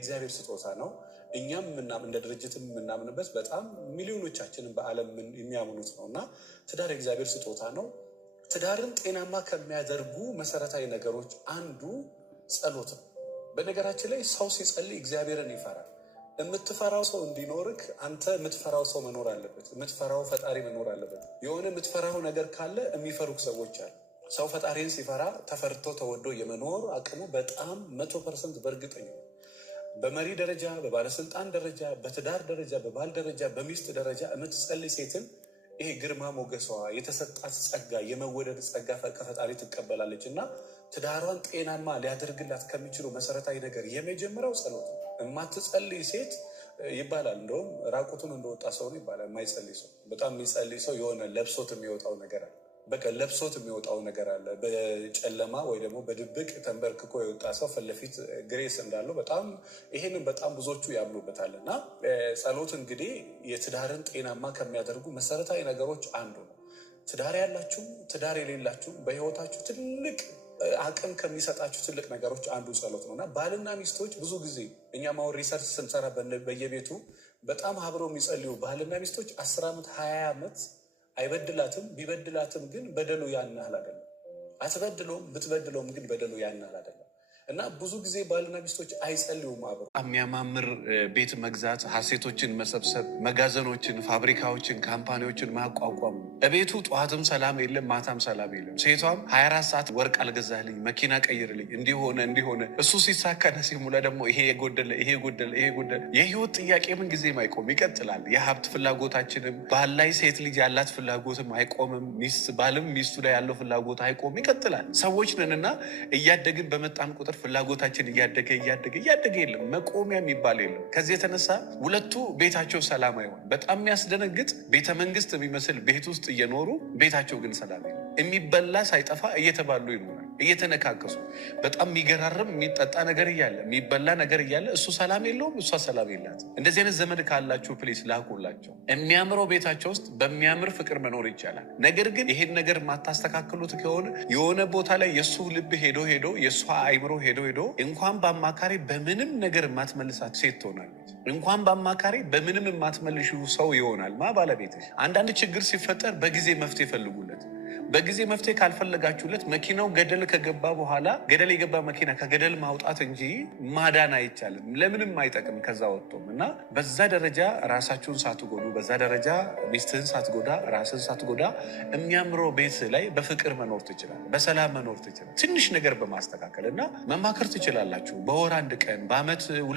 እግዚአብሔር ስጦታ ነው። እኛም እንደ ድርጅትም የምናምንበት በጣም ሚሊዮኖቻችንን በዓለም የሚያምኑት ነው እና ትዳር የእግዚአብሔር ስጦታ ነው። ትዳርን ጤናማ ከሚያደርጉ መሰረታዊ ነገሮች አንዱ ጸሎት ነው። በነገራችን ላይ ሰው ሲጸልይ እግዚአብሔርን ይፈራል። የምትፈራው ሰው እንዲኖርክ አንተ የምትፈራው ሰው መኖር አለበት። የምትፈራው ፈጣሪ መኖር አለበት። የሆነ የምትፈራው ነገር ካለ የሚፈሩክ ሰዎች አሉ። ሰው ፈጣሪን ሲፈራ ተፈርቶ ተወዶ የመኖር አቅሙ በጣም 100% በእርግጠኛ ነው። በመሪ ደረጃ፣ በባለስልጣን ደረጃ፣ በትዳር ደረጃ፣ በባል ደረጃ፣ በሚስት ደረጃ የምትጸልይ ሴትን ይሄ ግርማ ሞገሷ የተሰጣት ጸጋ የመወደድ ጸጋ ከፈጣሪ ትቀበላለች እና ትዳሯን ጤናማ ሊያደርግላት ከሚችሉ መሰረታዊ ነገር የመጀመሪያው ጸሎት ነው። የማትጸልይ ሴት ይባላል እንደውም ራቁቱን እንደወጣ ሰው ነው ይባላል። የማይጸልይ ሰው በጣም የሚጸልይ ሰው የሆነ ለብሶት የሚወጣው ነገር አለ። በቃ ለብሶት የሚወጣው ነገር አለ። በጨለማ ወይ ደግሞ በድብቅ ተንበርክኮ የወጣ ሰው ፊት ለፊት ግሬስ እንዳለው ይሄንን በጣም ብዙዎቹ ያምኑበታል። እና ጸሎት እንግዲህ የትዳርን ጤናማ ከሚያደርጉ መሰረታዊ ነገሮች አንዱ ነው። ትዳር ያላችሁ ትዳር የሌላችሁ በህይወታችሁ ትልቅ አቅም ከሚሰጣችሁ ትልቅ ነገሮች አንዱ ጸሎት ነው እና ባልና ሚስቶች ብዙ ጊዜ እኛ ማወር ሪሰርች ስንሰራ በየቤቱ በጣም አብረው የሚጸልዩ ባልና ሚስቶች 10 ዓመት 20 ዓመት አይበድላትም። ቢበድላትም ግን በደሉ ያን ያህል አይደለም። አትበድለውም፣ ብትበድለውም ግን በደሉ ያን ያህል አይደለም እና ብዙ ጊዜ ባልና ሚስቶች አይጸልዩም አብረው። የሚያማምር ቤት መግዛት፣ ሀሴቶችን መሰብሰብ፣ መጋዘኖችን፣ ፋብሪካዎችን፣ ካምፓኒዎችን ማቋቋም። እቤቱ ጠዋትም ሰላም የለም፣ ማታም ሰላም የለም። ሴቷም 24 ሰዓት ወርቅ አልገዛልኝ፣ መኪና ቀይርልኝ፣ እንዲሆነ እሱ ሲሳካና ሲሙላ ደግሞ ይሄ የጎደለ ይሄ ጎደለ ይሄ ጎደለ። የህይወት ጥያቄ ምን ጊዜም አይቆም፣ ይቀጥላል። የሀብት ፍላጎታችንም ባል ላይ ሴት ልጅ ያላት ፍላጎትም አይቆምም፣ ባልም ሚስቱ ላይ ያለው ፍላጎት አይቆም፣ ይቀጥላል። ሰዎች ነንና እያደግን በመጣን ቁጥር ፍላጎታችን እያደገ የለም፣ መቆሚያ የሚባል የለም። ከዚህ የተነሳ ሁለቱ ቤታቸው ሰላም አይሆን። በጣም የሚያስደነግጥ ቤተ መንግስት የሚመስል ቤት ውስጥ እየኖሩ ቤታቸው ግን ሰላም የለም። የሚበላ ሳይጠፋ እየተባሉ ይኖራል፣ እየተነካከሱ። በጣም የሚገራርም የሚጠጣ ነገር እያለ የሚበላ ነገር እያለ እሱ ሰላም የለውም፣ እሷ ሰላም የላት። እንደዚህ አይነት ዘመድ ካላችሁ ፕሊስ ላኩላቸው። የሚያምረው ቤታቸው ውስጥ በሚያምር ፍቅር መኖር ይቻላል። ነገር ግን ይሄን ነገር የማታስተካክሉት ከሆነ የሆነ ቦታ ላይ የእሱ ልብ ሄዶ የእሷ አይምሮ ሄዶ እንኳን በአማካሪ በምንም ነገር የማትመልሳት ሴት ትሆናለች። እንኳን በአማካሪ በምንም የማትመልሹ ሰው ይሆናል ባለቤትሽ። አንዳንድ ችግር ሲፈጠር በጊዜ መፍትሄ ፈልጉለት። በጊዜ መፍትሄ ካልፈለጋችሁለት መኪናው ገደል ከገባ በኋላ ገደል የገባ መኪና ከገደል ማውጣት እንጂ ማዳን አይቻልም። ለምንም አይጠቅም ከዛ ወጥቶም እና በዛ ደረጃ ራሳችሁን ሳትጎዱ፣ በዛ ደረጃ ሚስትህን ሳትጎዳ፣ ራስን ሳትጎዳ የሚያምረው ቤት ላይ በፍቅር መኖር ትችላል፣ በሰላም መኖር ትችላል። ትንሽ ነገር በማስተካከል እና መማከር ትችላላችሁ። በወር 1 ቀን በአመት 2